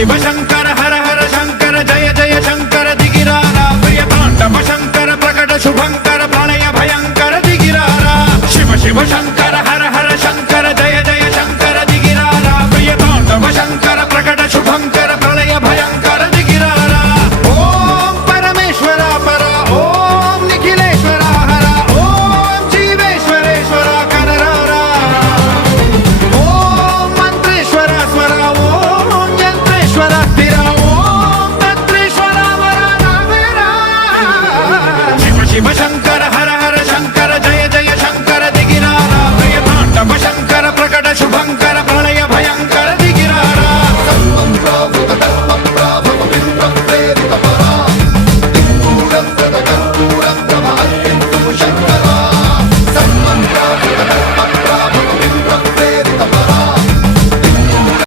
शिव शंकर हर हर शंकर जय जय शंकर दिगिरारा प्रिय तांडव शंकर प्रकट शुभंकर प्रलय भयंकर दिगिरारा शिव शिव शंकर